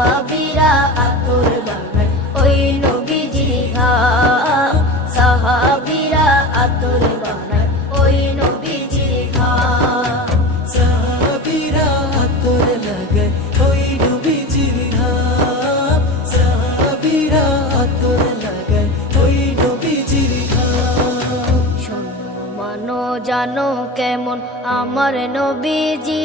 সাহাবিরা আতর বানায় ওই নবীজির ঘাম সাহাবিরা আতর বানায় ওই নবীজির ঘাম সাহাবীরা আতর লাগায় ওই নবীজির ঘাম সাহাবীরা আতর লাগায় ওই নবীজির ঘাম শোনো মানো জানো কেমন আমার নবীজি।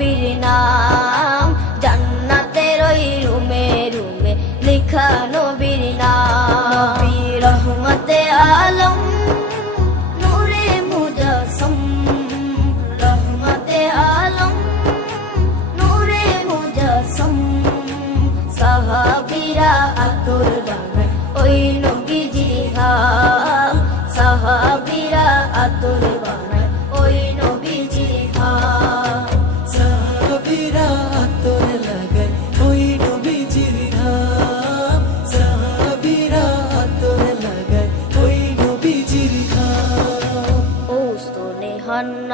নবীর নাম। জান্নাতের ওই রুমে রুমে লেখা নবীর নাম।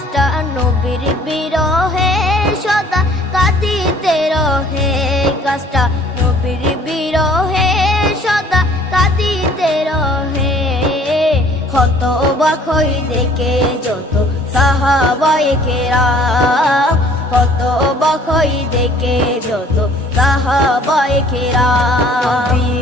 গাছটা নবীর বিরহে, সদা কাঁদিতে রহে। গাছটা নবীর বিরহে, সদা কাঁদিতে রহে। হত বাখই দেখে যত সাহাবায়ে কেরাম হত বাখই দেখে যত সাহাবায়ে কেরাম